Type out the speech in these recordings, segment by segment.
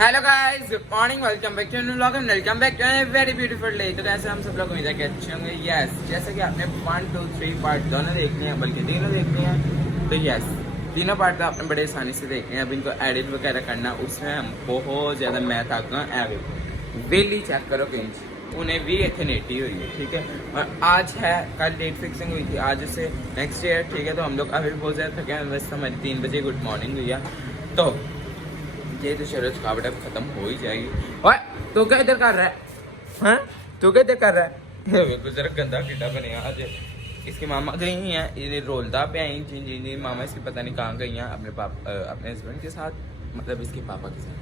Hello guys, good morning, welcome back to new vlog and welcome back to a very beautiful day. तो कैसे हम सब लोग उम्मीद है कि अच्छे होंगे। यस, जैसे कि आपने 1, 2, 3 पार्ट दोनों देखने हैं, बल्कि तीनों देखने हैं। तो यस, तीनों पार्ट तो आपने बड़े आसानी से देखने हैं। अब इनको एडिट वगैरह करना, उसमें हम बहुत ज़्यादा मैं थक गया। वेली चेक करो कहीं उन्हें भी एथनेटी हुई है, ठीक है। और आज है, कल डेट फिक्सिंग हुई थी, आज से नेक्स्ट ईयर, ठीक है। तो हम लोग अभी बहुत ज़्यादा थके हैं। बस हमारी 3 बजे गुड मॉर्निंग हुई है। तो ये तो चलो थकावट अब खत्म हो ही जाएगी। ओए तू क्या इधर कर रहा है? हाँ, तू क्या इधर कर रहा है? बिल्कुल जरा गंदा कीड़ा बने आज। इसकी मामा गई हैं, ये रोलदा पे आई। जी मामा इसकी पता नहीं कहाँ गई हैं, अपने हस्बैंड के साथ, मतलब इसके पापा के साथ।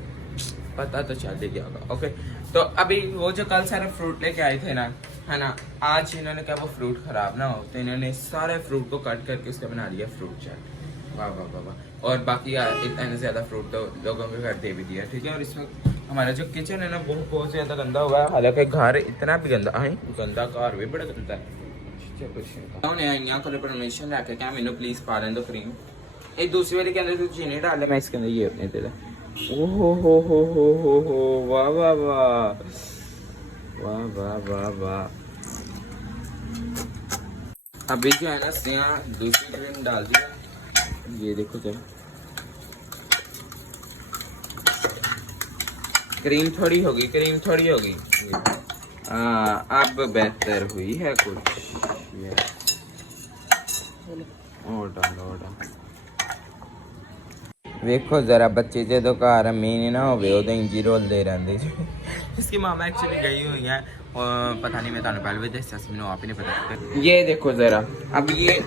पता तो चल गया होगा। ओके, तो अभी वो जो कल सारे फ्रूट लेके आए थे ना, है ना, आज इन्होंने क्या वो फ्रूट खराब ना हो, तो इन्होंने सारे फ्रूट को कट करके उसका बना लिया फ्रूट चाट। वाह वाह वाह वाह। और बाकी इतना ज़्यादा फ्रूट तो लोगों के घर दे भी दिया, ठीक है। और इसमें हमारा जो किचन है ना वो बहुत ज़्यादा गंदा हुआ है। हालांकि घर इतना भी गंदा है, गंदा घर भी बड़ा गंदा है। परमिशन लैके क्या मैंने प्लीज़ पा लें दो क्रीम। एक दूसरी वाले के अंदर तो चीनी डाल, मैं इसके अंदर ये अपने दे दे। ओहो हो, वाह वाह वाह वाह वाह वाह वाह। अभी जो है ना यहाँ दूसरी क्रीम डाल दिया, ये देखो जरा क्रीम थोड़ी होगी, अब बेहतर हुई है कुछ। और डालो वेखो जरा बच्चे जो घर अम्मी नहीं ना हो इंजी रोलते रहते। इसकी मामा एक्चुअली गई हुई है, पता नहीं, मैं तुम्हें पहले भी दसा, मैंने आप ही नहीं पता। ये देखो जरा, अब ये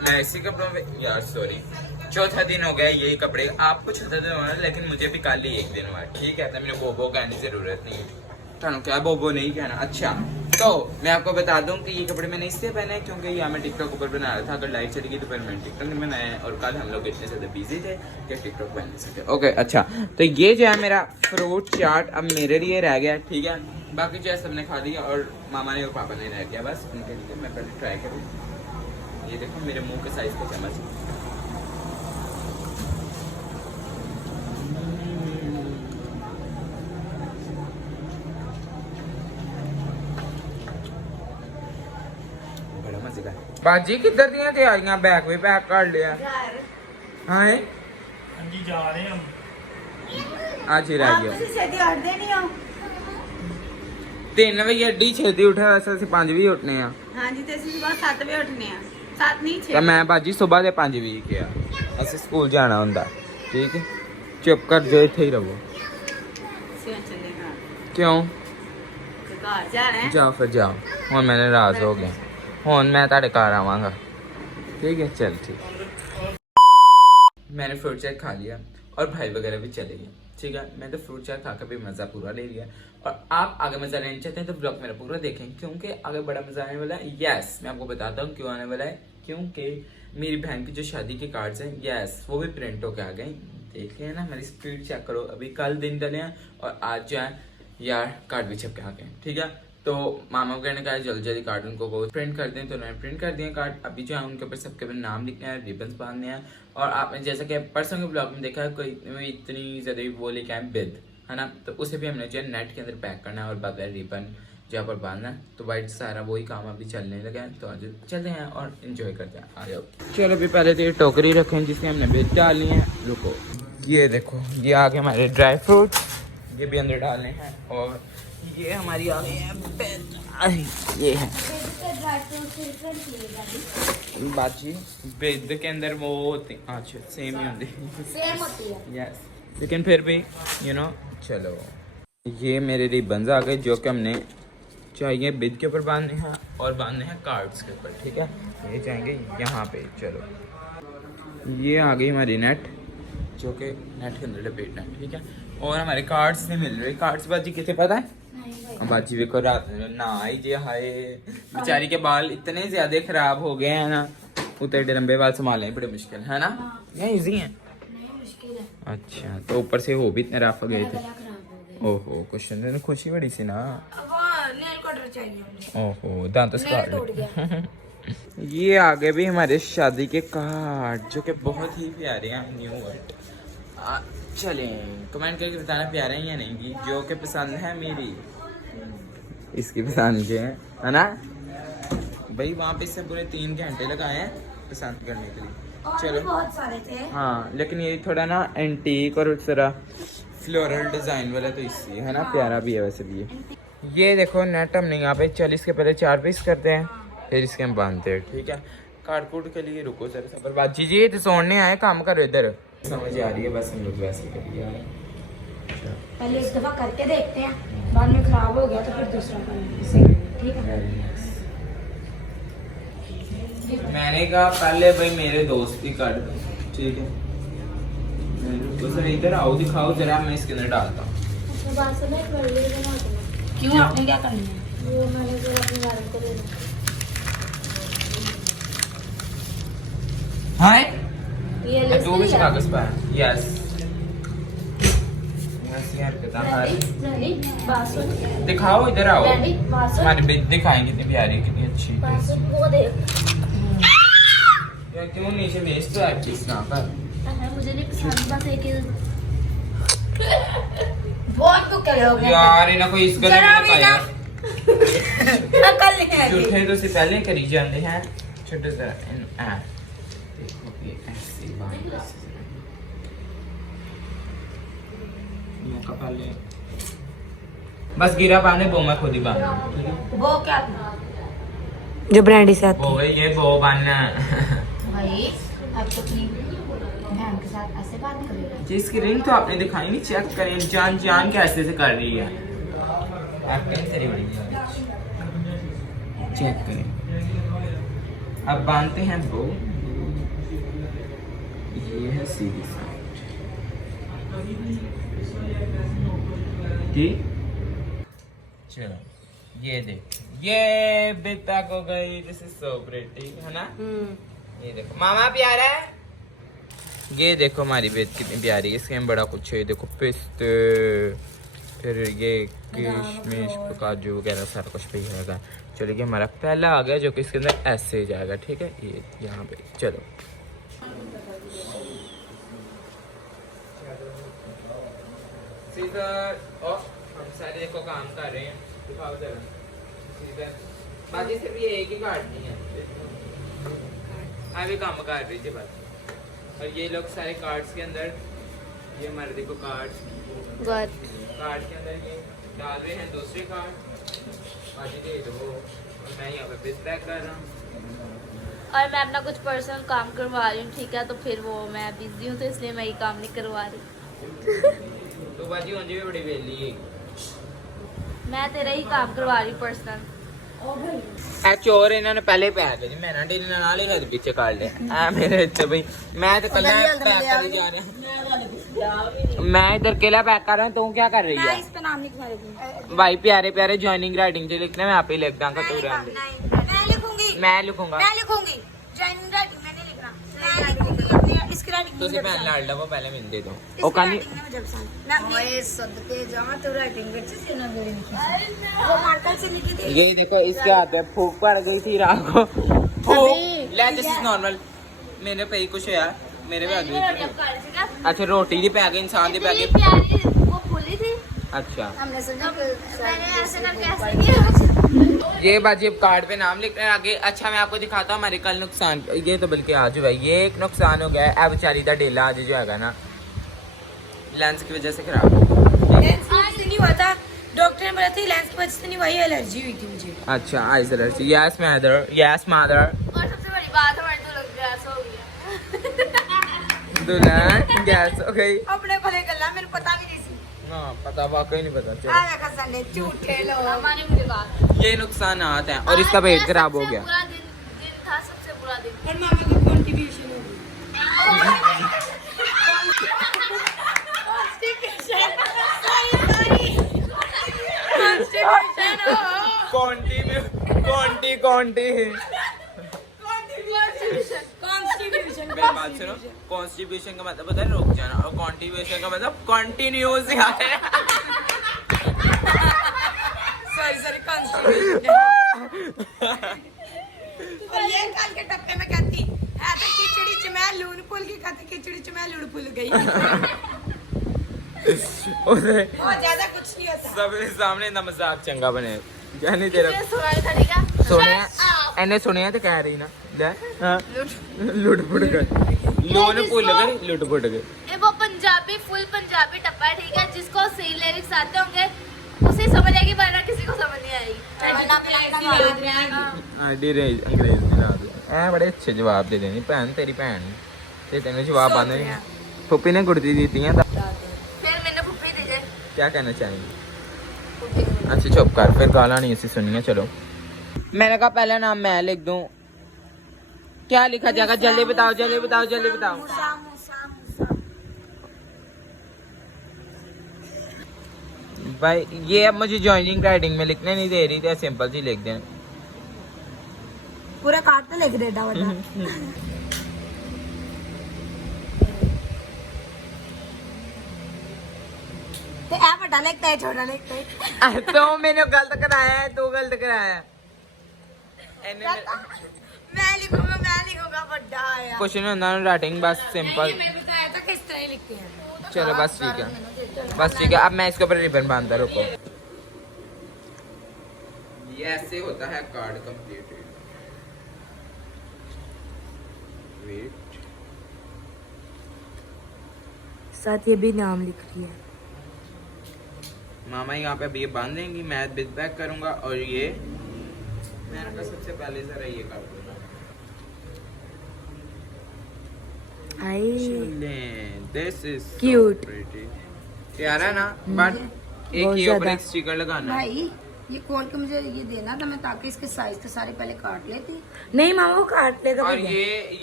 मैं इसी कपड़ों में, यार सॉरी, चौथा दिन हो गया यही कपड़े। आपको चौथा दिन होना, लेकिन मुझे भी कल ही एक दिन हुआ, ठीक है। तो मैंने बोबो कहने की जरूरत नहीं है, क्या बोबो नहीं कहना। अच्छा, तो मैं आपको बता दूं कि ये कपड़े मैंने इससे पहने हैं क्योंकि यहाँ मैं टिकटॉक ऊपर बना रहा था। अगर लाइव चली गई तो फिर मैंने टिकटॉक नहीं बनाया, और कल हम लोग इतने ज़्यादा बिजी थे कि टिकटॉक बन नहीं सके। ओके, अच्छा, तो ये जो है मेरा फ्रूट चाट अब मेरे लिए रह गया, ठीक है। बाकी जो है सबने खा लिया, और मामा ने और पापा ने रह गया बस उनके लिए। मैं पहले ट्राई करूँ। ये देखो मेरे मुँह के साइज़ का चम्मच। बाजी किधर दियां तैयारियां? बैग भी पैक कर लिया। हाँ जी जा रहे हैं हम। आज ही रह गया। 3 बजे एडी छेती उठे, वैसे ਅਸੀਂ 5 ਵਜੇ ਉੱਠਨੇ ਆ। ਹਾਂਜੀ ਤੇ ਅਸੀਂ ਸਵੇਰ 7 ਵਜੇ ਉੱਠਨੇ ਆ। 7 ਨਹੀਂ 6। ਤਾਂ ਮੈਂ ਬਾਜੀ ਸਵੇਰ ਦੇ 5 ਵਜੇ ਕਿਹਾ ਅਸੀਂ ਸਕੂਲ ਜਾਣਾ ਹੁੰਦਾ, ਠੀਕ ਹੈ। ਚੁੱਪ ਕਰ ਜਾਓ, ਇੱਥੇ ਹੀ ਰਹੋ। ਸਵੇਰ ਚੱਲੇਗਾ क्यों? ਤੇ ਘਰ ਜਾਣਾ ਹੈ। जाओ फिर जाओ, ਹੁਣ मैं नाराज हो गया। ਹੁਣ मैं ਤੁਹਾਡੇ ਘਰ ਆਵਾਂਗਾ, ठीक है। चल ठीक। मैंने फ्रूट चाट खा लिया और भाई वगैरह भी चले गए, ठीक है। मैं तो फ्रूट चाट खाकर भी मज़ा पूरा ले लिया। और आप आगे मज़ा लेना चाहते हैं तो ब्लॉग मेरा पूरा देखें, क्योंकि आगे बड़ा मज़ा आने वाला है। यस, मैं आपको बताता हूँ क्यों आने वाला है। क्योंकि मेरी बहन की जो शादी के कार्ड्स हैं, यस, वो भी प्रिंट होके आ गए। देख लिया ना, हमारी स्पीड चेक करो। अभी कल दिन डले हैं और आज जो है यार कार्ड भी छप के आ गए, ठीक है। तो मामा वगैरह ने कहा जल्दी जल्दी कार्ड उनको वो प्रिंट कर दें, तो उन्होंने प्रिंट कर दिए कार्ड। अभी जो है उनके ऊपर सबके ऊपर नाम लिखना है, रिबन्स बांधने हैं। और आपने जैसा कि परसों के ब्लॉग में देखा है, कोई इतनी ज़्यादा वो लेके आए बिद, है ना, तो उसे भी हमने जो है नेट के अंदर पैक करना है और बाद में रिबन जहाँ पर बांधना है। तो वाइट सारा वही काम अभी चलने लगा है। तो आज चलते हैं और इन्जॉय करते हैं, आ जाओ। चलो अभी पहले तो ये टोकरी रखें जिसमें हमने बिद डालनी है। रुको, ये देखो, ये आगे हमारे ड्राई फ्रूट, ये भी अंदर डालने हैं। और ये हमारी आ गई है, ये है बाजी। बेद के अंदर वो होती, अच्छा सेम ही होती है, यस, लेकिन फिर भी यू नो। चलो, ये मेरे रिबन्स आ गए जो कि हमने चाहिए बेद के ऊपर बांधने हैं और बांधने हैं कार्ड्स के ऊपर, ठीक है। ये जाएंगे यहाँ पे। चलो, ये आ गई हमारी नेट जो कि नेट के अंदर लपेटना है, ठीक है। और हमारे कार्ड्स नहीं मिल रहे। कार्ड्स बाजी कितने पता है? बाजी देखो रात में ना आई जे, हाय बेचारी के बाल इतने ज्यादा खराब हो गए हैं ना, उतने लंबे बाल संभालने बड़े मुश्किल है ना, या इजी है? अच्छा, तो ऊपर से वो भी इतने रफ गए थे। ओहो, कुछ खुशी बड़ी सी ना। ओहो, दांत काट। ये आगे भी हमारे शादी के कार्ड जो कि बहुत ही प्यारे हैं, न्यू वर्ड। चलें कमेंट करके बताना प्यारा है या नहीं कि जो के पसंद है मेरी इसकी पसंद के है ना भाई। वहाँ पे इससे पूरे 3 घंटे लगाए हैं पसंद करने के लिए। चलो बहुत सारे थे। हाँ लेकिन ये थोड़ा ना एंटीक और उस तरह फ्लोरल डिजाइन वाला तो इससे है ना प्यारा भी है वैसे भी ये देखो नेट हमने यहाँ पे 40 के पहले 4 पीस करते हैं फिर इसके हम बांधते हैं ठीक है। कार्डबोर्ड के लिए रुको सर सबर बाजी जी तो सोने आए काम करो इधर समझ आ रही है बस हम लोग वैसे करिए। पहले इस दफा करके देखते हैं बाद में खराब हो गया तो फिर दूसरा करेंगे ठीक है। मैंने कहा पहले भाई मेरे दोस्त की कर दो ठीक है। तो सर इधर आओ दिखाओ जरा मैं इसके अंदर डालता हूँ। क्यों आपने क्या करना है? वो मैंने जो अपनी वाले को दे दिया। हाय ये मैं दो लिस्ट भी कागज पर यस यस यार कितना डैडी बासुन दिखाओ इधर आओ डैडी बासुन हमारी बेटी दिखाएंगे कितनी प्यारी कितनी अच्छी बासुन वो देख यार क्यों नीचे वेस्ट तो है प्लीज ना कर मुझे नहीं पसंद बस एक बहुत तो क्या हो गया यार इन्हें कोई इस गले में जरा भी लगाया ना कर ले झूठे तो से पहले करी जाते हैं छोटे जरा इन आ देखो ये ऐसी बात मौका पहले बस गिरा पाने बो मैं खुद ही बांधूं ठीक है। वो क्या था? जो ब्रांडी से वो ये बो बांधना भाई अब तो अपनी बहन के साथ ऐसे बात करेगा। जिसकी रिंग तो आपने दिखाई नहीं चेक करें जान जान कैसे से कर रही है एक्टिंग करी हुई है चेक करें। अब बांधते हैं वो ये है सीधी साइड की चलो ये देख ये बेटा हो गई दिस इज सो प्रिटी है ना। ये देखो मामा प्यारा है ये देखो हमारी बेट कितनी प्यारी है इसके में बड़ा कुछ है देखो पिस्ते फिर ये किशमिश काजू वगैरह सारा कुछ भी रहेगा। चलो ये हमारा पहला आ गया जो कि इसके अंदर ऐसे जाएगा ठीक है ये यहाँ पे चलो सीधर हम सारे देखो काम कर रहे हैं दिखाओ जरा सीधर बाकी सिर्फ ये एक ही काटनी है अभी काम कर रही थी बात। और ये लोग सारे कार्ड्स के अंदर ये हमारे देखो कार्ड्स कार्ड के अंदर ये डाल रहे हैं दूसरे कार्ड बाकी दे दो और मैं यहाँ पे बिल पैक कर रहा हूँ और मैं अपना कुछ पर्सनल काम करवा रही हूँ ठीक है तो फिर वो मैं बिजी हूँ तो इसलिए मैं ये काम नहीं करवा रही। तो बाजी मुझे भी बड़ी बेली है मैं तेरा ही काम करवा रही हूँ पर्सनल। चोर इन्होंने पहले पैक कर दी मैं ना डेली नाल ही रह पीछे काट ले मेरे अच्छा भाई मैं तो कल पैक कर जा रहा मैं इधर केला पैक कर रहा हूँ तू क्या कर रही है? इस पे नाम लिखवा देती भाई प्यारे प्यारे ज्वाइनिंग राइटिंग जो लिखना मैं आप ही लिख दूंगा तू रहने दे। मैं लिखूंगी मैं लिखूंगा जॉइनिंग राइटिंग मैं नहीं लिखना मैं लिखूंगी इसकी राइटिंग तो से पहले लाड़ लो पहले मिल दे दो ओ कानी ओए सदके जामा तो राइटिंग अच्छे से ना मेरी लिखी वो मार्कर से लिखी थी। ये देखो इसके हाथ में फूक पड़ गई थी रात को फूक ले दिस इज नॉर्मल मेरे पे ही कुछ है यार मेरे पे आ गई थी। अच्छा रोटी दी पे आ गई इंसान दी पे आ गई प्यारी वो फूली थी अच्छा हमने सोचा मैंने ऐसे करके ऐसे किया। ये बाजी अब कार्ड पे नाम लिखने आगे। अच्छा मैं आपको दिखाता हूँ हमारे कल नुकसान ये तो बल्कि आज हुआ है ये एक नुकसान हो गया है अब बेचारी का डेला आज जो है ना लेंस की वजह से खराब हो गया। लेंस की वजह से नहीं हुआ था डॉक्टर ने बोला था लेंस की वजह से नहीं हुआ ये एलर्जी हुई थी मुझे। अच्छा eyes allergy yes mother yes mother और सबसे बड़ी बात हमारे दो लोग गैस हो गया दुल्हन गैस हो गई अपने भले गल्ला मेरे पता भी नहीं सी हाँ पता वाकई नहीं पता चलो आ देखा संडे झूठे लोग हमारी मुझे बात ये नुकसानात हैं और इसका पेट खराब हो गया। बुरा दिन था सबसे बुरा दिन। और मामा का कंट्रीब्यूशन हो कॉन्स्टिट्यूशन का मतलब होता है रुक जाना और कॉन्ट्रीब्यूशन का मतलब कंटिन्यूस सॉरी कॉन्स्टिट्यूशन और ये काल के टप्पे में कहती तो खिचड़ी च मैं लून भुल गई कहते खिचड़ी च मैं लून भुल गई ਉਹਦੇ और ज्यादा कुछ नहीं होता ਸਭ ਦੇ ਸਾਹਮਣੇ ਦਾ ਮਜ਼ਾਕ ਚੰਗਾ ਬਣੇ ਕਹਿੰਦੀ ਤੇਰਾ सुनाई था ठीक है ਸੁਣਿਆ ਇਹਨੇ ਸੁਣਿਆ ਤੇ ਕਹਿ ਰਹੀ ਨਾ ਲੈ ਹਾਂ ਲੁੱਟ ਪੁੱਟ ਗਏ ਲੋਨ ਭੁੱਲ ਗਏ ਲੁੱਟ ਪੁੱਟ ਗਏ ये वो पंजाबी फुल पंजाबी टप्पा है ठीक है जिसको सही लिरिक्स आते होंगे उसे समझ आएगी वरना किसी को समझ नहीं आएगी ਆਡੀ ਰੇ ਅੰਗਰੇਜ਼ ਦੀ ਲਾ ਦੇ ਐ ਬੜੇ ਅੱਛੇ ਜਵਾਬ ਦੇ ਦੇਣੀ ਭੈਣ ਤੇਰੀ ਭੈਣ ਤੇ ਤੈਨੂੰ ਜਵਾਬ ਆਉਂਦੇ ਨਹੀਂ ਫੁੱਪੀ ਨੇ ਗੁੜਤੀ ਦਿੱਤੀਆਂ ਤਾਂ फिर मैंने फुफी दी जाए क्या कहना चाहेंगे अच्छा चुप कर फिर गाला नहीं इसी सुनिए चलो मैंने कहा पहला नाम मैं लिख दूं क्या लिखा जाएगा जल्दी बताओ जल्दी बताओ जल्दी बताओ मूसा मूसा मूसा भाई ये अब मुझे जॉइनिंग राइटिंग में लिखने नहीं दे रही थी सिंपल सी लिख दें पूरा काट तो लिख देता वरना ते ए बड़ा लिखता है छोटा लिखता है तो मैंने गलत कराया है तू गलत कराया है मैं लिखूंगा बड़ा आया कुछ नहीं होता राइटिंग बस सिंपल मैं बताया था किस तरह लिखते हैं चलो बस ठीक है अब मैं इसके ऊपर रिबन बांधता रुको ये ऐसे होता है कार्ड कंप्लीटेड वेट साथ ये भी नाम लिख रही है मामा यहाँ पे अब ये बांध देंगी मैं बिग बैग करूंगा और ये मैंने कहा सबसे पहले जरा ये कर दूंगा आई दिस इज Cute. प्यारा ना बट एक बहुत ही ऊपर ज्यादा। एक स्टिकर लगाना है। भाई ये खोल के मुझे ये देना था मैं ताकि इसके साइज के सारे पहले काट लेती नहीं मामा वो काट लेगा और भैया।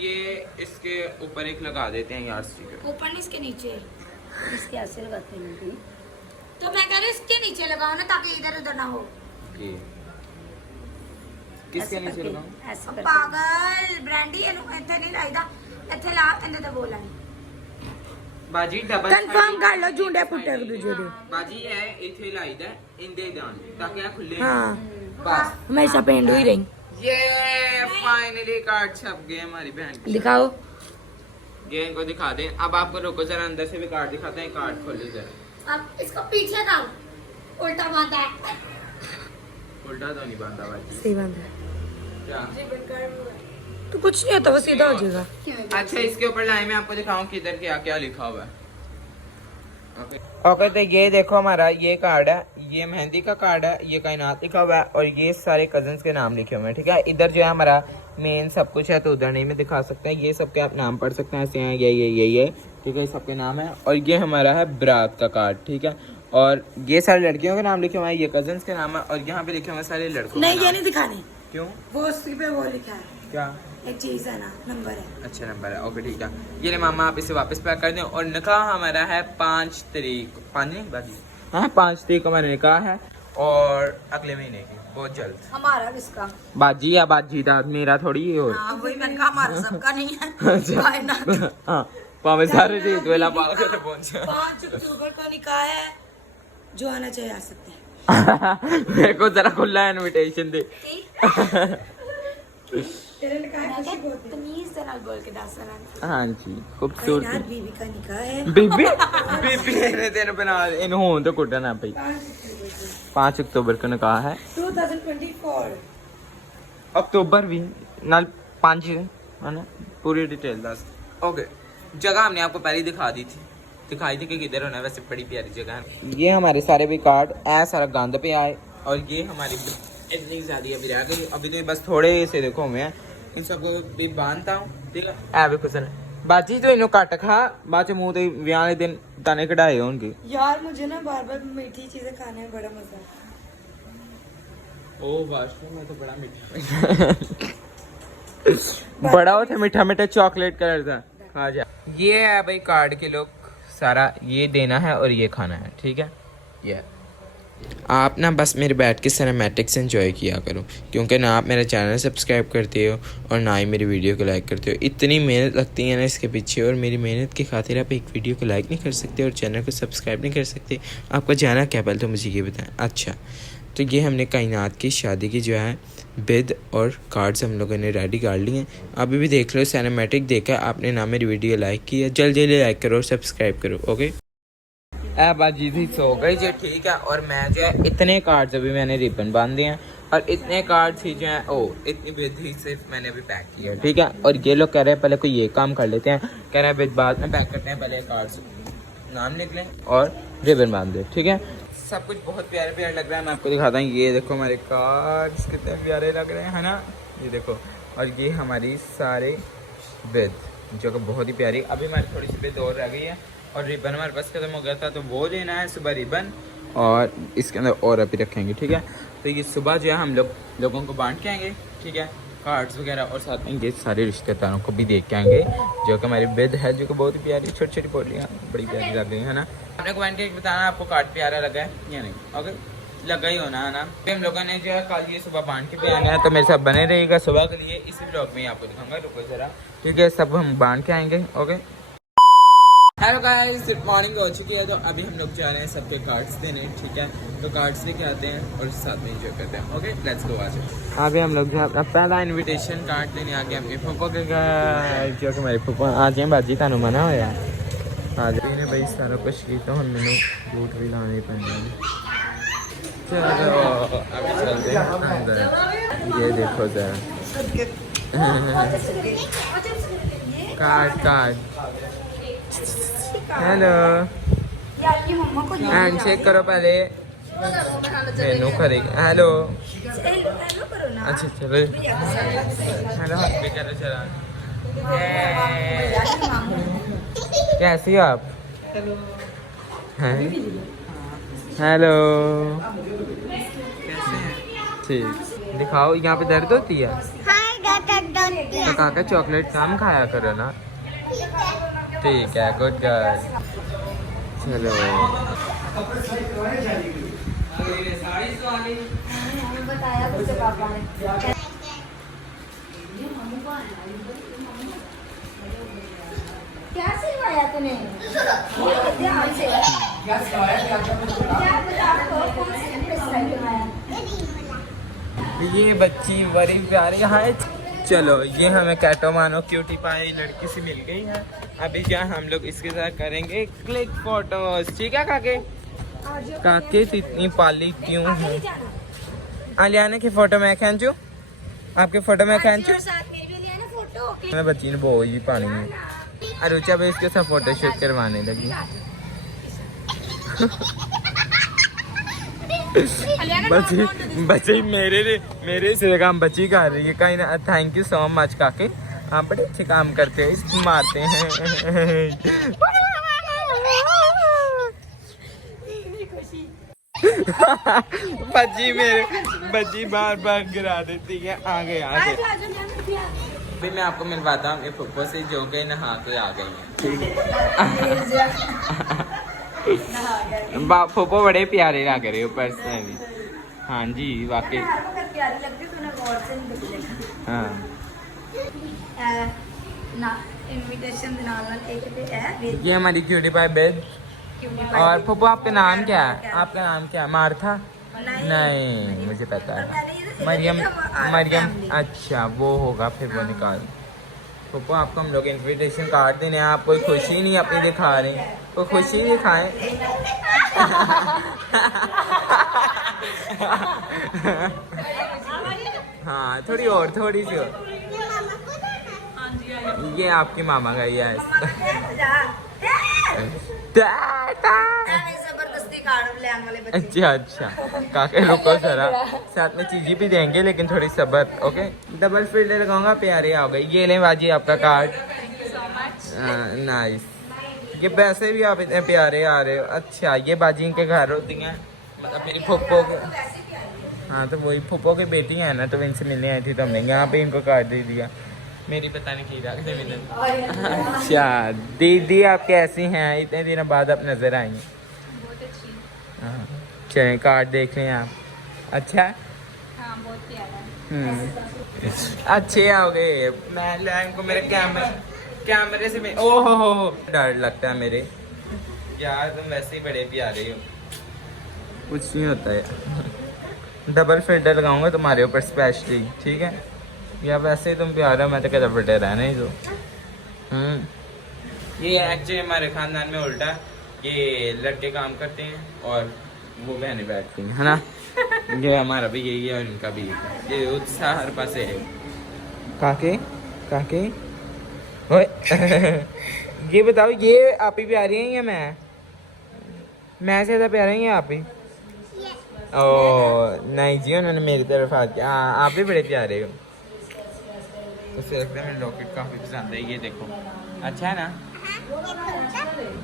ये इसके ऊपर एक लगा देते हैं यार स्टिकर ऊपर नहीं इसके नीचे इसके ऐसे लगाते हैं तो मैं कह रही हूँ इसके नीचे लगाओ ना ताकि इधर उधर ना हो ओके किसके ऐसे नीचे करके, लगाऊं ऐसे करके। पागल ब्रांडी ਇਹਨੂੰ ਇੱਥੇ ਨਹੀਂ ਲਾਈਦਾ ਇੱਥੇ ਲਾ ਇਹਦੇ ਤੇ ਬੋਲ ਆਣੀ बाजी डबल कंफर्म कर लो झुंडे फुटे एक दूसरे दे बाजी है इथे लाइदा इंदे दान ताकि ये खुले हाँ बस हमेशा पेंड हुई रही ये फाइनली कार्ड छप गए हमारी बहन की दिखाओ ये इनको दिखा दें अब आपको रुको जरा अंदर से भी कार्ड दिखाते हैं कार्ड खोलिए जरा अब इसको पीछे कर उल्टा बांधा है उल्टा तो नहीं बांधा बाजी सही बात है क्या तो कुछ नहीं होता वो सीधा हो जाएगा अच्छा इसके ऊपर लाइन में आपको दिखाऊं कि इधर क्या क्या लिखा हुआ है ओके तो ये देखो हमारा ये कार्ड है ये मेहंदी का कार्ड है ये कायनात लिखा हुआ है और ये सारे कजन्स के नाम लिखे हुए हैं ठीक है इधर जो है हमारा मेन सब कुछ है तो उधर नहीं में दिखा सकते हैं ये सबके आप नाम पढ़ सकते हैं ऐसे हैं ये ठीक है ये सबके नाम है और ये हमारा है बरात का कार्ड ठीक है और ये सारी लड़कियों के नाम लिखे हुए हैं ये कजन्स के नाम है और यहाँ पे लिखे हुए हैं सारे लड़कों नहीं के ये नाम। नहीं दिखाने क्यों वो उसके पे वो लिखा है क्या एक चीज है ना नंबर है अच्छा नंबर है ओके ठीक है ये ले मामा आप इसे वापस पैक कर दें और निकाह हमारा है 5 तारीख 5 नहीं बाजी हाँ 5 तारीख को हमारा निकाह है और अगले महीने की बहुत जल्द हमारा किसका बाजी या बाजी था मेरा थोड़ी ये हो हाँ वही मैंने कहा हमारा सबका नहीं है कायनात। हाँ पावे सारे दी वेला पाल के पहुंचे 5 अक्टूबर को निकाह है जो आना चाहिए आ सकते हैं मेरे को जरा खुला इनविटेशन दे तेरे निकाह है खुशी बहुत है तमीज से ना बोल के दास ना हाँ जी कायनात खूबसूरती बीबी का निकाह है बीबी बीबी ने तेन बना इन हों तो कुटना पई 5 अक्टूबर को निकाह है 2024 अक्टूबर भी नाल 5 है ना पूरी डिटेल दस ओके जगह हमने आपको पहले दिखाई थी कि किधर होना है वैसे बड़ी प्यारी जगह है ये हमारे सारे भी कार्ड ऐ सारा गंद पे आए और ये हमारी इतनी ज्यादा अभी रह गई अभी तो बस थोड़े से देखो मैं इन सबको भी बांधता हूँ ठीक है ऐ भी कुछ बाजी तो इन्हों कट खा बाद मुंह तो ब्याह वाले दिन ताने कढ़ाए होंगे यार मुझे ना बार बार मीठी चीजें खाने में बड़ा मजा आता ओ वाशरूम में तो बड़ा मीठा बड़ा होता मीठा मीठा चॉकलेट कलर था खा जा ये है भाई कार्ड के लोग सारा ये देना है और ये खाना है ठीक है ये आप ना बस मेरे बैठ के सिनेमैटिक्स एंजॉय किया करो क्योंकि ना आप मेरा चैनल सब्सक्राइब करते हो और ना ही मेरी वीडियो को लाइक करते हो इतनी मेहनत लगती है ना इसके पीछे और मेरी मेहनत की खातिर आप एक वीडियो को लाइक नहीं कर सकते और चैनल को सब्सक्राइब नहीं कर सकते आपका जाना क्या पहले तो मुझे ये बताएं अच्छा तो ये हमने कायनात की शादी की जो है बिद और कार्ड्स हम लोगों ने रेडी कर लिए हैं। अभी भी देख लो, सिनेमैटिक देखा, आपने ना मेरी वीडियो लाइक की है, जल्दी जल्दी लाइक करो और सब्सक्राइब करो। ओके बाजी थी सो गई जी, ठीक है। और मैं जो है इतने कार्ड्स अभी मैंने रिबन बांधे हैं और इतने कार्ड्स ही जो हैं इतनी बिद ही सिर्फ मैंने अभी पैक किया है, ठीक है। और ये लोग कह रहे हैं पहले कोई ये काम कर लेते हैं, कह रहे हैं बिद बाद में पैक करते हैं, पहले कार्ड्स नाम निकलें और रिबन बांध दे, ठीक है। सब कुछ बहुत प्यारे प्यारे लग रहा है, मैं आपको दिखाता हूँ। ये देखो हमारे कार्ड्स कितने प्यारे लग रहे हैं ना, ये देखो। और ये हमारी सारे बिद जो कि बहुत ही प्यारी। अभी हमारी थोड़ी सी बिद और रह गई है और रिबन हमारे पास खत्म हो गया था, तो वो लेना है सुबह रिबन, और इसके अंदर और अभी रखेंगे, ठीक है। तो ये सुबह जो है हम लोगों को बांट के आएंगे, ठीक है, कार्ड्स वगैरह, और साथ में ये सारे रिश्तेदारों को भी देख के आएंगे, जो कि हमारी बिद है, जो कि बहुत ही प्यारी छोटी छोटी पोटलियाँ बड़ी प्यारी लग रही है ना। आपने कमेंट करके बताना आपको कार्ड प्यारा लगा है या नहीं, ओके, लगा ही होना है ना। फिर हम लोगों ने जो है कल ये सुबह बांट के भी आना है, तो मेरे साथ बने रहिएगा सुबह के लिए। इसी ब्लॉग में आपको दिखाऊंगा, रुको जरा, ठीक है। सब हम बांट के आएंगे, ओके। हेलो गाइस, मॉर्निंग हो चुकी है, तो अभी हम लोग जा रहे हैं सबके कार्ड्स देने, ठीक है। तो कार्ड्स लेके आते हैं और साथ में एंजॉय करते हैं, ओके, लेट्स गो। आज अभी हम लोग जो है अपना पहला इनविटेशन कार्ड देने आ गए अपने फूफा के घर, जो कि मेरे फूफा आ जाए बाजी का मना होया आ जाए भाई सारा कुछ की, तो हम मैंने बूट भी लाने पैंदे। चलो अभी चलते हैं अंदर। ये देखो जरा कार्ड हेलो, हैंड शेक करो पहले, मेनू करेगी। हेलो अच्छा चलो, हेलो भी करो चला। कैसी हो आप? हैं हेलो, ठीक, दिखाओ यहाँ पे दर्द होती है तो काका चॉकलेट कम खाया करो ना, ठीक है, गुड गर्ल। चलो बताया कुछ पापा ने, क्या सिलवाया तूने? ध्यान से क्या सिलवाया? क्या बता आपको कौन सी स्टाइल बनाया? ये बच्ची बड़ी प्यारी है। चलो ये हमें कैटो मानो क्यूटी पाई लड़की से मिल गई है। अभी क्या हम लोग इसके साथ करेंगे क्लिक फोटोज, ठीक है काके? काके तो इतनी पाली क्यों है? आलियाना की फोटो में खींचू, आपके फोटो में खींचू। मैं बच्ची ने बहुत ही पानी है। अरुचा भी इसके साथ फोटो शूट करवाने लगी। बच्ची मेरे से काम बच्ची कर रही है कहीं ना। थैंक यू सो मच काके, आप बड़े अच्छे काम करते हो, इसको मारते हैं। बच्ची बार बार गिरा देती है। आगे अभी मैं आपको मिलवाता हूँ फुप्पो से, जो के नहा के आ गई हैं। फुप्पो बड़े प्यारे लग रहे हो पर्सनली। हाँ जी वाकई प्यारी लगती तूने गौर से नहीं देखी। हाँ ना इनविटेशन के नाल एक पे है ये हमारी क्यूटी पाई बेड। और फुप्पो आपका नाम क्या है? आपका नाम क्या है? मार्था? नहीं मुझे पता है, मरियम। अच्छा वो होगा फिर, वो निकाल। फुप्पो आपको हम लोग इनविटेशन कार्ड देने, आप कोई खुशी नहीं अपनी दिखा रहे, कोई खुशी दिखाएं। हाँ थोड़ी सी और। ये आपकी मामा का ही है। जबरदस्ती कार्ड ले आने वाले बच्चे। अच्छा काके रुको जरा, साथ में चीज़ी भी देंगे लेकिन थोड़ी सब्र, ओके। डबल फिल्टर लगाऊंगा, प्यारे आ गई। ये लें बाजी आपका कार्ड, नाइस। ये पैसे भी आप इतने प्यारे आ रहे हो। अच्छा ये बाजी के घर होती हैं, मतलब मेरी फुप्पो के। हाँ तो वही फुप्पो की बेटी है ना, तो इनसे मिलने आई थी, तो हमने यहाँ पे इनको कार्ड दे दिया। मेरी पता नहीं की रखने मिले। अच्छा दीदी आप कैसी हैं? इतने दिन बाद आप नजर आई। बहुत अच्छी। हाँ चलें कार्ड देख लें आप। अच्छा हाँ बहुत प्यारा। अच्छे आओगे। मैं लाइन को मेरे कैमरे से ओहो हो डर लगता है मेरे यार, तुम वैसे ही बड़े प्यारे हो, कुछ नहीं होता है। डबल फिल्टर लगाऊंगा तुम्हारे ऊपर स्पेशली, ठीक है? या वैसे ही तुम प्यार हो, मैं तो कहता फिल्टर रहना ही दो। ये एक्चुअली हमारे खानदान में उल्टा, ये लड़के काम करते हैं और वो बहनें बैठती हैं, है ना? ये हमारा भी यही है और इनका भी ये उत्साह हर पास है। काके काके ओए ये बताओ, ये आप ही प्यारी हैं या मैं से ज़्यादा प्यारा हैं आप ही? ओ नहीं जी, उन्होंने मेरी तरफ आ गया। आप भी बड़े प्यारे हो। उसे लगता है मेरे लॉकेट काफ़ी पसंद है। ये देखो, अच्छा है ना?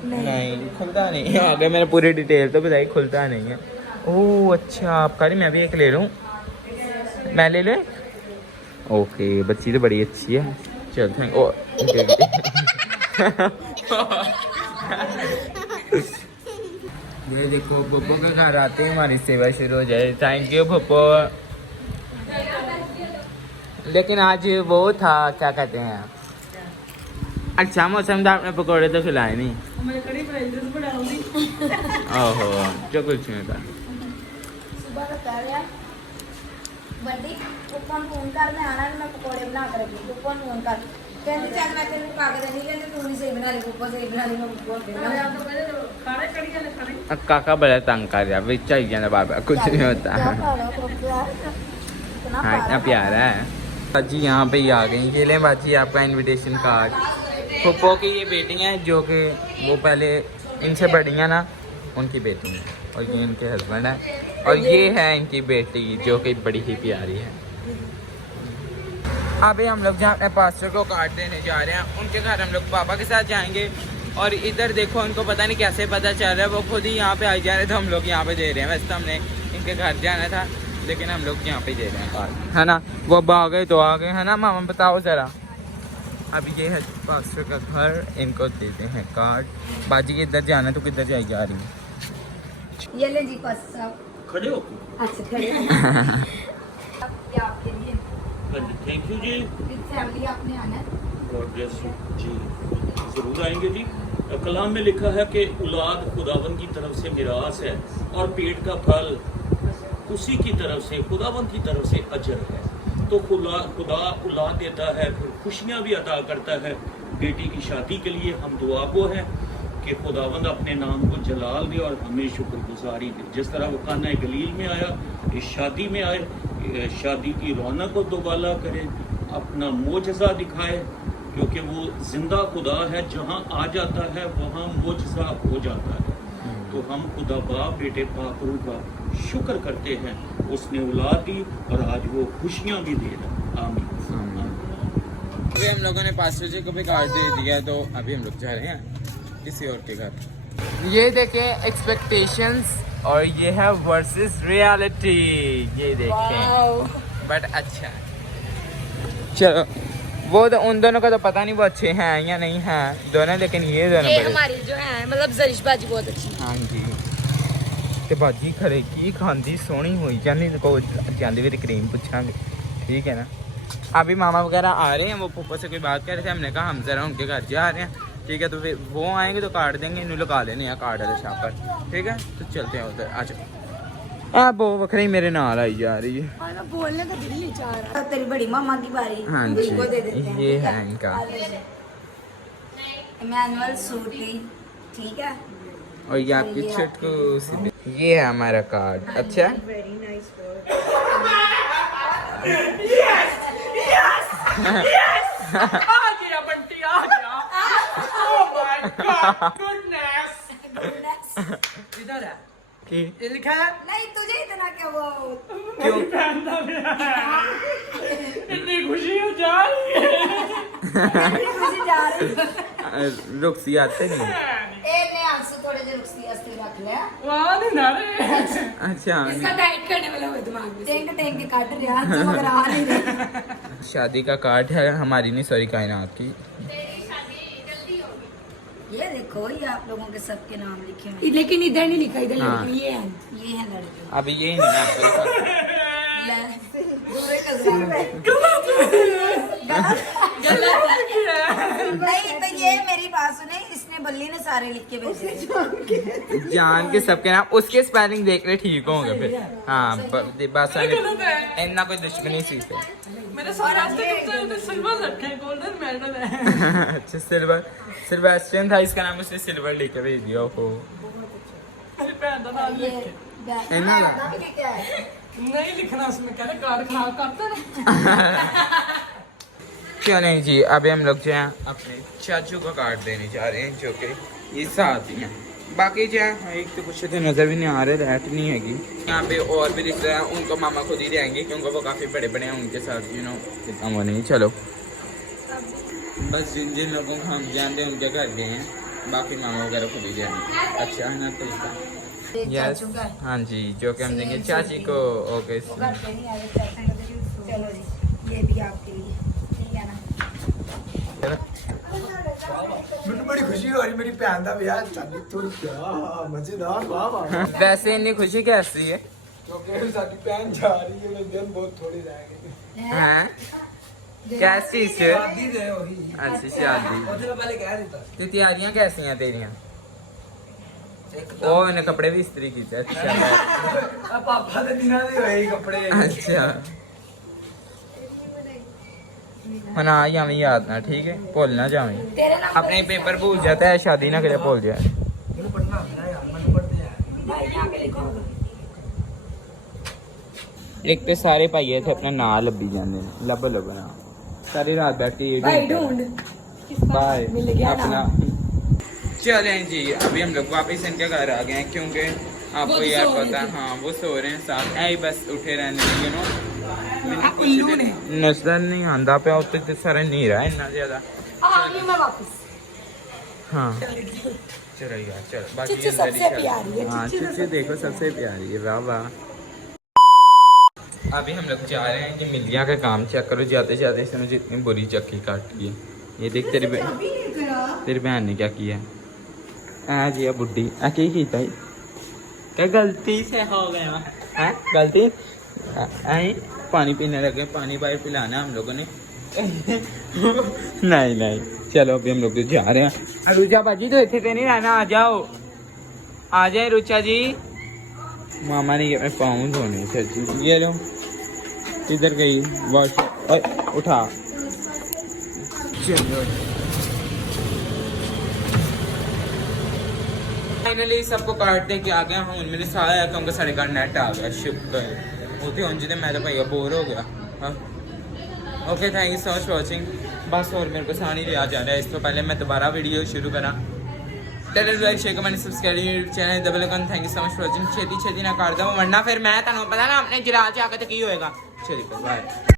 नहीं खुलता नहीं। आगे मैंने पूरी डिटेल तो बताई, खुलता नहीं है। ओह अच्छा, आपका नहीं, मैं भी एक ले लूँ। मैं ले लूँ? ओके, बच्ची तो बड़ी अच्छी है। चल थैंक। ओ ये देखो, पप्पो के घर आते हैं हमारी सेवा शुरू हो जाए। Thank you Pappo. लेकिन आज वो था, क्या कहते हैं, अच्छा मौसम था, आपने पकौड़े तो खिलाए नहीं। ओहो, जो कुछ नहीं था। सुबह का कर यार बड़ी पप्पा ਨੂੰ ਫੋਨ ਕਰ, ਮੈਂ ਆਣਾ ਮੈਂ ਪਕੌੜੇ ਬਣਾ ਕੇ ਰੱਖੀ। ਪप्पा ਨੂੰ ਫੋਨ ਕਰ, ਕਹਿੰਦੀ ਚੱਲ ਮੈਂ ਤੈਨੂੰ ਪਕਾ ਕੇ ਦੇਣੀ, ਕਹਿੰਦੀ ਤੂੰ ਨਹੀਂ ਸਹੀ ਬਣਾ ਲਈ, ਪप्पा ਸਹੀ ਬਣਾ ਲਈ। ਮੈਂ ਖਾਣੇ ਕੜੀ ਜਾਂਦੇ ਖਾਣੇ। काका बड़ा तंग कर रहा है, चाहिए जाना बाबा, कुछ नहीं होता। हाँ इतना प्यारा है। बाजी यहाँ पे ही आ गई। ये लें बाजी आपका इनविटेशन कार्ड। पप्पो की ये बेटी हैं जो कि वो पहले इनसे बड़ी हैं ना, उनकी बेटी है, और ये इनके हस्बैंड है, और ये है इनकी बेटी जो कि बड़ी ही प्यारी है। अभी हम लोग जहाँ अपने पास्टर को कार्ड देने जा रहे हैं, उनके घर हम लोग पापा के साथ जाएंगे। और इधर देखो, उनको पता नहीं कैसे पता चल रहा है, वो खुद ही यहाँ पे आ जा रहे थे, हम लोग यहाँ पे दे रहे हैं। वैसे तो हमने इनके घर जाना था, लेकिन हम लोग यहाँ पे दे रहे हैं कार्ड, है ना? वो अब आ गए तो आ गए, है ना मामा? बताओ ज़रा। अब ये है पास्टर का घर, इनको देते हैं कार्ड। बाजी इधर जाना, तो किधर जाई जा रही है? ये ले जी पास साहब। खड़े हो? अच्छा खड़े हैं। अब ये आपके लिए thank you ji. With family आपने आना है। गॉड ब्लेस यू जी, ज़रूर आएंगे जी। कलाम में लिखा है कि औलाद खुदावन की तरफ से मिरास है और पेट का फल उसी की तरफ से, खुदावन की तरफ से अजर है। तो खुदा औलाद देता है, फिर खुशियाँ भी अता करता है। बेटी की शादी के लिए हम दुआ को हैं कि खुदावंद अपने नाम को जलाल दे और हमें शुक्रगुजारी दे। जिस तरह वो काना गलील में आया, इस शादी में आए, शादी की रौनक को दोबाला करे, अपना मोजज़ा दिखाए, क्योंकि वो जिंदा खुदा है। जहाँ आ जाता है वहाँ मोजज़ा हो जाता है। तो हम खुदा बाप बेटे पाकरू का शुक्र करते हैं, उसने औलाद दी और आज वो खुशियाँ भी दे रहा है। आमीन। अभी हम लोगों ने पास्टर जी को भी कार्ड दे दिया, तो अभी हम लोग जा रहे हैं किसी और के घर। ये देखें एक्सपेक्टेशंस और ये है वर्सेस रियलिटी। ये देखें, बट अच्छा है। चलो, वो तो उन दोनों का तो पता नहीं वो अच्छे हैं या नहीं हैं दोनों, लेकिन ये दोनों ये बड़े। हमारी जो है मतलब जरिश बाजी बहुत अच्छी है। हाँ जी, ते बाजी खरे की खांदी सोहनी हुई जानी को जांदी भी क्रीम पूछांगे, ठीक है ना? अभी मामा वगैरह आ रहे हैं, वो पप्पा से कोई बात कर रहे थे, हमने कहा हम जरा उनके घर जा रहे हैं, ठीक है? तो फिर वो आएंगे तो कार्ड देंगे, इन्हें लगा लेने हैं कार्ड वाले शॉप पर, ठीक है? तो चलते हैं उधर। अच्छा वो वखरी मेरे नाल आई जा रही है। और मैं बोलने का दिल नहीं चाह रहा। तेरी बड़ी मामा की बारी। हाँ जी, इनको दे देते हैं। ये है इनका मैनुअल सूट की, ठीक है? और ये आपकी छुटकू सी, ये है हमारा कार्ड। अच्छा वेरी नाइस आ गया बंटी, आ गया। Oh my God, goodness. इधर है, कि ये लिखा है नहीं, तुझे इतना क्या वो क्यों? इतनी खुशी हो जा रही है। खुशी जा रही है। रुक सी आते नहीं। ए ने आंसू थोड़े जे रुकसी अस्ती रख ले। वाह नहीं ना रे। अच्छा, इसका डाइट करने वाला हुआ दिमाग में। टेंग टेंग के काट रहा है, मगर आ नहीं रहा। शादी का कार्ड है हमारी, नहीं सॉरी कायनात की। ये देखो, ये आप लोगों के सबके नाम लिखे हुए लेकिन इधर नहीं लिखा, इधर हाँ। लड़की ये है। हैं। ये है लड़के। अभी यही नहीं मैं आपको दिखाता। नहीं तो ये मेरी बात सुने, इसने बल्ली ने सारे लिख के भेजे। जान के सबके नाम उसके स्पेलिंग देख ले ठीक होंगे फिर। हाँ बस इतना कोई दुश्मनी सी पे। मेरे सारे सिल्वर रखे हैं, गोल्डन मेडल है। अच्छा सिल्वेस्ट्रियन था इसका नाम, उसने सिल्वर लिख के भेज दिया। ओहो इन्ना नहीं लिखना उसमें, कहते कार्ड खराब करते ना। क्यों नहीं जी, अभी हम लोग जो है अपने चाचू को कार्ड देने जा रहे हैं, जो कि ये साथ ही हैं। बाकी जो है एक तो कुछ तो नज़र भी नहीं आ रहे, रहट नहीं हैगी यहाँ पे। और भी रिश्तेदार हैं, उनको मामा खुद ही देंगे क्योंकि वो काफ़ी बड़े बड़े हैं, उनके साथ इतना वो नहीं। चलो बस जिन जिन लोगों को हम जानते हैं उनके घर गए हैं, बाकी मामा वगैरह खुद ही जाएंगे। अच्छा है ना तो यस हाँ जी, जो कि हम देंगे चाची को। ओके चलो जी, ये भी आपके लिए, ठीक है ना। ਮੈਨੂੰ ਬੜੀ ਖੁਸ਼ੀ ਹੋ ਰਹੀ, ਮੇਰੀ ਭੈਣ ਦਾ ਵਿਆਹ ਚੱਲ ਤੁਰ ਗਿਆ ਮਜ਼ੇਦਾਰ। ਵਾਹ ਵਾਹ। वैसे इतनी खुशी कैसी है? ਕਿਉਂਕਿ ਸਾਡੀ ਭੈਣ ਜਾ ਰਹੀ ਹੈ, ਉਹਦੇ ਦਿਨ ਬਹੁਤ ਥੋੜੇ ਰਹਿ ਗਏ। हैं कैसी से? ਸ਼ਾਦੀ ਦੇ ਉਹੀ अच्छी शादी। ਉਹਦੇ ਨਾਲ ਪਹਿਲੇ ਕਹਿ ਦਿੱਤਾ तो तैयारियां कैसी हैं तेरियां? ओ इन्हें कपड़े भी इस्त्री की थे। अच्छा ਆ ਪਾਪਾ ਦੇ ਦਿਨਾਂ ਦੇ ਹੋਏ ਹੀ ਕੱਪੜੇ। अच्छा मना जावी याद ना, ठीक है भूल ना जावी। अपने पेपर भूल जाता है, शादी ना करे भूल जाए। ਮੈਨੂੰ ਪੜਨਾ ਹੁੰਦਾ ਯਾਰ, ਮੈਨੂੰ ਪੜਦੇ ਆ। एक तो सारे भाई थे अपना ना लब्बी जाते हैं, लब लबना सारी रात बैठी बाय अपना। चलें जी, अभी हम लोग वापस इनके घर आ गए हैं क्योंकि आपको यार पता है हाँ वो सो रहे हैं साथ ऐ बस उठे रहने नजर नहीं आंदा पे उत्ते सारे नहीं रहा इतना ज्यादा। हाँ चलो यार चलो बाकी सबसे प्यारी है। हाँ चिच्ची देखो सबसे प्यारी है, वाह वाह। अभी हम लोग जा रहे हैं जी मिलिया का काम चेक करो, जाते जाते इसने मुझे इतनी बुरी चक्की काट दी है। ये देख तेरी बहन ने क्या किया है जी, बुढ़ी क्या किया है? क्या गलती से हो गया है? गलती पानी पीने लगे, पानी बाहर पिलाना हम लोगों ने। नहीं नहीं चलो अभी हम लोग जा रहे हैं। रुचा बाजी तो इतने नहीं रहना, आ जाओ आ जाए रुचा जी। मामा ने ये पाँव धोने थे जी, ये लो किधर गई वॉश उठा। चलो फाइनली सबको काट दे के आ गया हूँ, मेरे सारा है क्योंकि साढ़े घर नेट आ गया। शुक्र होते हों जितने मैं तो भैया बोर हो गया। Okay thank you so much for watching. बस और मेरे को सानी लिया जा रहा है, इसको पहले मैं दोबारा वीडियो शुरू करा। Like share comment subscribe channel दबल कर। Thank you so much for watching. छेती छेती ना कर दो वरना फिर मैं तुम पता ना अपने जिला जाकर तो की होएगा। चलिए बाय।